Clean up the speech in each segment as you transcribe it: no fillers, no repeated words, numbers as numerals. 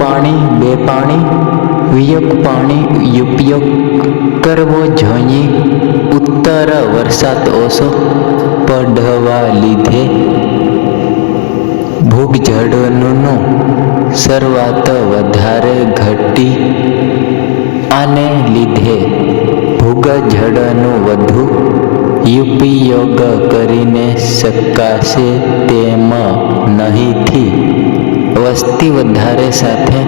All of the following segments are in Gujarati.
પાણી બે પાણી વિયોગ પાણી ઉપયોગ કરવો જોઈએ. ઉત્તર વરસાદ ઓછો પડવા લીધે ભૂજળનું શરૂઆત વધારે ઘટી. આને લીધે ભૂજળનું વધુ ઉપયોગ કરીને શકાશે તેમ નહીંથી વસ્તી વધારે સાથે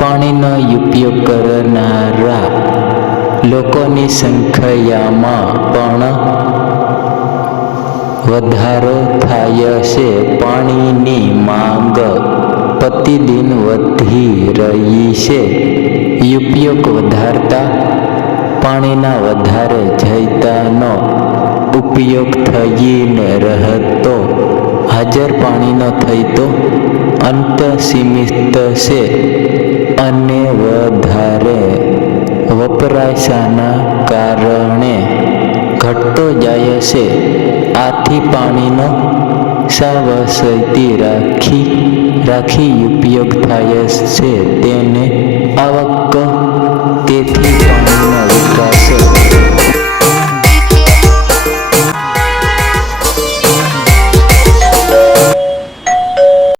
પાણીનો ઉપયોગ કરનારા લોકોની સંખ્યામાં પણ વધારો થાય છે. પાણીની માંગ પ્રતિદિન વધી રહી છે. ઉપયોગ વધારતા પાણીના વધારે જથ્થાનો ઉપયોગ થઈને રહેતો હાજર પાણીનો થતો અંત સીમિત છે અને વધારે વપરાશના કારણે ઘટતો જાય છે. આથી પાણીનો સાવચેતી રાખી ઉપયોગ થાય છે. તેને આવક